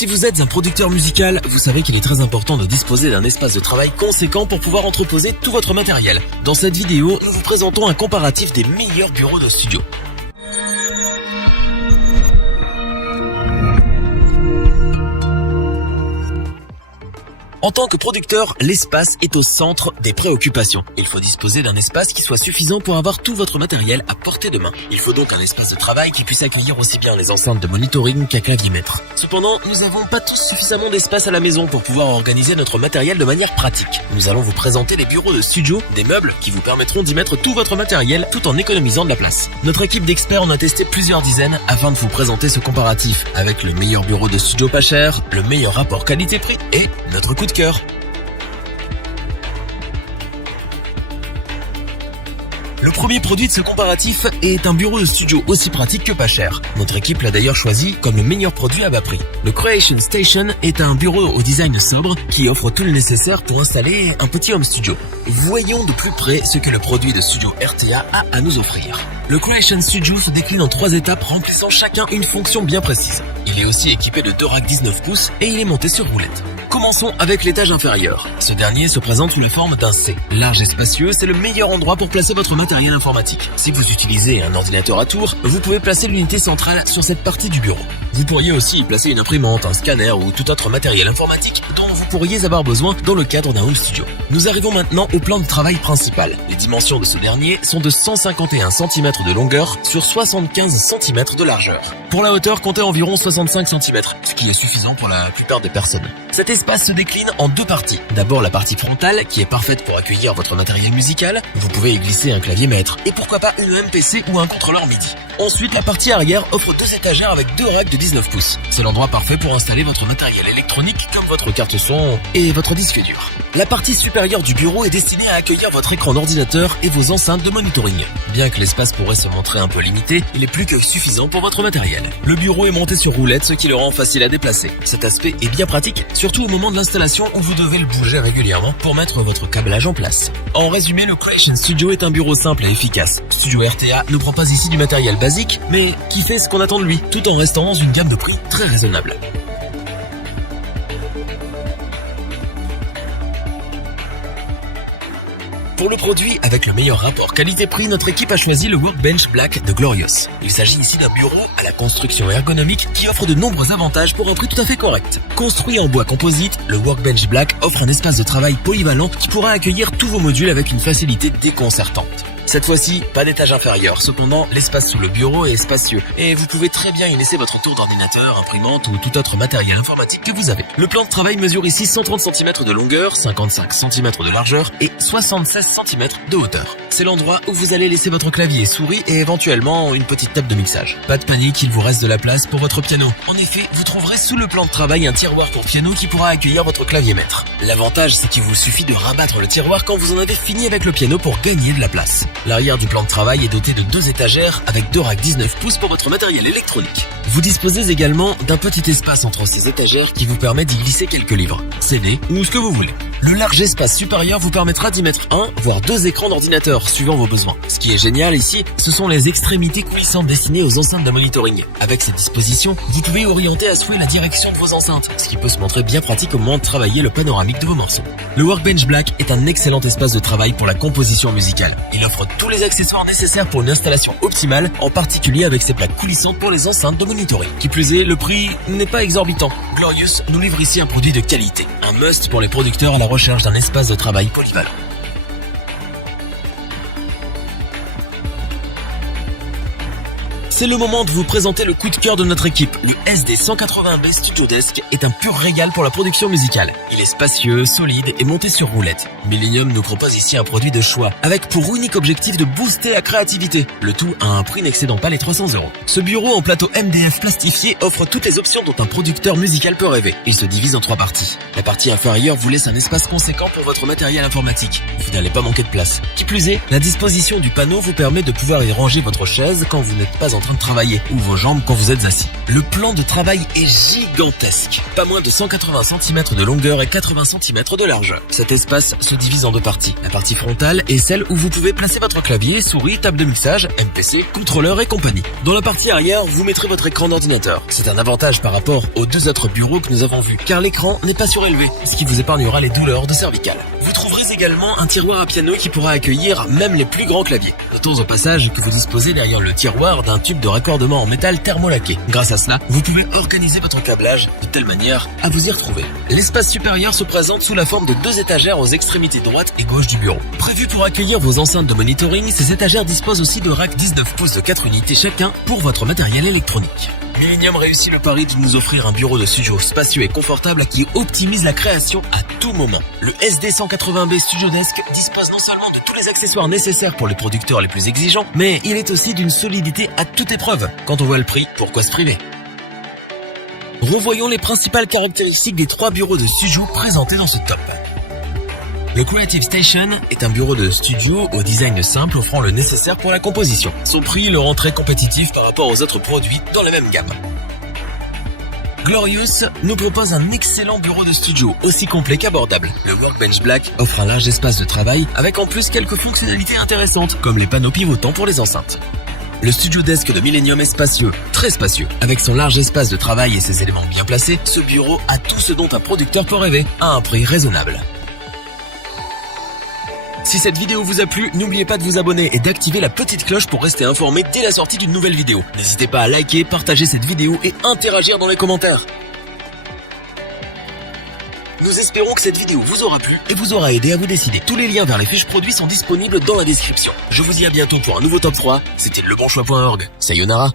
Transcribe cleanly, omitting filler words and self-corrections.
Si vous êtes un producteur musical, vous savez qu'il est très important de disposer d'un espace de travail conséquent pour pouvoir entreposer tout votre matériel. Dans cette vidéo, nous vous présentons un comparatif des meilleurs bureaux de studio. En tant que producteur, l'espace est au centre des préoccupations. Il faut disposer d'un espace qui soit suffisant pour avoir tout votre matériel à portée de main. Il faut donc un espace de travail qui puisse accueillir aussi bien les enceintes de monitoring qu'un clavier-maître. Cependant, nous n'avons pas tous suffisamment d'espace à la maison pour pouvoir organiser notre matériel de manière pratique. Nous allons vous présenter les bureaux de studio, des meubles qui vous permettront d'y mettre tout votre matériel tout en économisant de la place. Notre équipe d'experts en a testé plusieurs dizaines afin de vous présenter ce comparatif avec le meilleur bureau de studio pas cher, le meilleur rapport qualité-prix et notre coup de cœur. Le premier produit de ce comparatif est un bureau de studio aussi pratique que pas cher. Notre équipe l'a d'ailleurs choisi comme le meilleur produit à bas prix. Le Creation Station est un bureau au design sobre qui offre tout le nécessaire pour installer un petit home studio. Voyons de plus près ce que le produit de studio RTA a à nous offrir. Le Creation Studio se décline en 3 étapes remplissant chacun une fonction bien précise. Il est aussi équipé de 2 racks 19 pouces et il est monté sur roulette. Commençons avec l'étage inférieur. Ce dernier se présente sous la forme d'un C. Large et spacieux, c'est le meilleur endroit pour placer votre matériel informatique. Si vous utilisez un ordinateur à tour, vous pouvez placer l'unité centrale sur cette partie du bureau. Vous pourriez aussi y placer une imprimante, un scanner ou tout autre matériel informatique dont vous pourriez avoir besoin dans le cadre d'un home studio. Nous arrivons maintenant au plan de travail principal. Les dimensions de ce dernier sont de 151 cm de longueur sur 75 cm de largeur. Pour la hauteur, comptez environ 65 cm, ce qui est suffisant pour la plupart des personnes. Cet espace se décline en 2 parties. D'abord la partie frontale qui est parfaite pour accueillir votre matériel musical. Vous pouvez y glisser un clavier maître et pourquoi pas une MPC ou un contrôleur MIDI. Ensuite, la partie arrière offre 2 étagères avec 2 racks de 19 pouces. C'est l'endroit parfait pour installer votre matériel électronique comme votre carte son et votre disque dur. La partie supérieure du bureau est destinée à accueillir votre écran d'ordinateur et vos enceintes de monitoring. Bien que l'espace pourrait se montrer un peu limité, il est plus que suffisant pour votre matériel. Le bureau est monté sur roulette, ce qui le rend facile à déplacer. Cet aspect est bien pratique, surtout au moment de l'installation où vous devez le bouger régulièrement pour mettre votre câblage en place. En résumé, le Creation Studio est un bureau simple et efficace. Studio RTA ne prend pas ici du matériel basique, mais qui fait ce qu'on attend de lui, tout en restant dans une gamme de prix très raisonnable. Pour le produit avec le meilleur rapport qualité-prix, notre équipe a choisi le Workbench Black de Glorious. Il s'agit ici d'un bureau à la construction ergonomique qui offre de nombreux avantages pour un prix tout à fait correct. Construit en bois composite, le Workbench Black offre un espace de travail polyvalent qui pourra accueillir tous vos modules avec une facilité déconcertante. Cette fois-ci, pas d'étage inférieur. Cependant, l'espace sous le bureau est spacieux et vous pouvez très bien y laisser votre tour d'ordinateur, imprimante ou tout autre matériel informatique que vous avez. Le plan de travail mesure ici 130 cm de longueur, 55 cm de largeur et 76 cm de hauteur. C'est l'endroit où vous allez laisser votre clavier, souris et éventuellement une petite table de mixage. Pas de panique, il vous reste de la place pour votre piano. En effet, vous trouverez sous le plan de travail un tiroir pour piano qui pourra accueillir votre clavier maître. L'avantage, c'est qu'il vous suffit de rabattre le tiroir quand vous en avez fini avec le piano pour gagner de la place. L'arrière du plan de travail est doté de 2 étagères avec 2 racks 19 pouces pour votre matériel électronique. Vous disposez également d'un petit espace entre ces étagères qui vous permet d'y glisser quelques livres, CD ou ce que vous voulez. Le large espace supérieur vous permettra d'y mettre 1 voire 2 écrans d'ordinateur suivant vos besoins. Ce qui est génial ici, ce sont les extrémités coulissantes destinées aux enceintes de monitoring. Avec cette disposition, vous pouvez orienter à souhait la direction de vos enceintes, ce qui peut se montrer bien pratique au moment de travailler le panoramique de vos morceaux. Le Workbench Black est un excellent espace de travail pour la composition musicale. Il offre tous les accessoires nécessaires pour une installation optimale, en particulier avec ses plaques coulissantes pour les enceintes de monitoring. Qui plus est, le prix n'est pas exorbitant. Glorious nous livre ici un produit de qualité, un must pour les producteurs à la recherche d'un espace de travail polyvalent. C'est le moment de vous présenter le coup de cœur de notre équipe. Le SD180B Studio Desk est un pur régal pour la production musicale. Il est spacieux, solide et monté sur roulette. Millennium nous propose ici un produit de choix, avec pour unique objectif de booster la créativité. Le tout à un prix n'excédant pas les 300 €. Ce bureau en plateau MDF plastifié offre toutes les options dont un producteur musical peut rêver. Il se divise en 3 parties. La partie inférieure vous laisse un espace conséquent pour votre matériel informatique. Vous n'allez pas manquer de place. Qui plus est, la disposition du panneau vous permet de pouvoir y ranger votre chaise quand vous n'êtes pas en train train de travailler ou vos jambes quand vous êtes assis. Le plan de travail est gigantesque. Pas moins de 180 cm de longueur et 80 cm de largeur. Cet espace se divise en deux parties. La partie frontale est celle où vous pouvez placer votre clavier, souris, table de mixage, MPC, contrôleur et compagnie. Dans la partie arrière, vous mettrez votre écran d'ordinateur. C'est un avantage par rapport aux deux autres bureaux que nous avons vus, car l'écran n'est pas surélevé, ce qui vous épargnera les douleurs de cervicales. Vous trouverez également un tiroir à piano qui pourra accueillir même les plus grands claviers. Notons au passage que vous disposez derrière le tiroir d'un tube de raccordement en métal thermolaqué. Grâce à cela, vous pouvez organiser votre câblage de telle manière à vous y retrouver. L'espace supérieur se présente sous la forme de deux étagères aux extrémités droite et gauche du bureau. Prévu pour accueillir vos enceintes de monitoring, ces étagères disposent aussi de racks 19 pouces de 4 unités chacun pour votre matériel électronique. Millennium réussit le pari de nous offrir un bureau de studio spacieux et confortable qui optimise la création à tout moment. Le SD180B Studio Desk dispose non seulement de tous les accessoires nécessaires pour les producteurs les plus exigeants, mais il est aussi d'une solidité à toute épreuve. Quand on voit le prix, pourquoi se priver ? Revoyons les principales caractéristiques des trois bureaux de studio présentés dans ce top. Le Creative Station est un bureau de studio au design simple offrant le nécessaire pour la composition. Son prix le rend très compétitif par rapport aux autres produits dans la même gamme. Glorious nous propose un excellent bureau de studio, aussi complet qu'abordable. Le Workbench Black offre un large espace de travail avec en plus quelques fonctionnalités intéressantes, comme les panneaux pivotants pour les enceintes. Le Studio Desk de Millennium est spacieux, très spacieux. Avec son large espace de travail et ses éléments bien placés, ce bureau a tout ce dont un producteur peut rêver, à un prix raisonnable. Si cette vidéo vous a plu, n'oubliez pas de vous abonner et d'activer la petite cloche pour rester informé dès la sortie d'une nouvelle vidéo. N'hésitez pas à liker, partager cette vidéo et interagir dans les commentaires. Nous espérons que cette vidéo vous aura plu et vous aura aidé à vous décider. Tous les liens vers les fiches produits sont disponibles dans la description. Je vous dis à bientôt pour un nouveau top 3. C'était lebonchoix.org. Sayonara.